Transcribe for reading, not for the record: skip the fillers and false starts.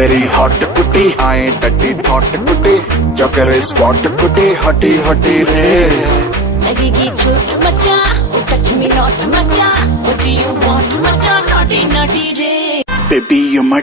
very hot कुटी I ain't dirty thought कुटी जो करे spot कुटी hotty hotty रे लगेगी चोट मचा oh touch me not मचा what do you want मचा naughty naughty रे baby you my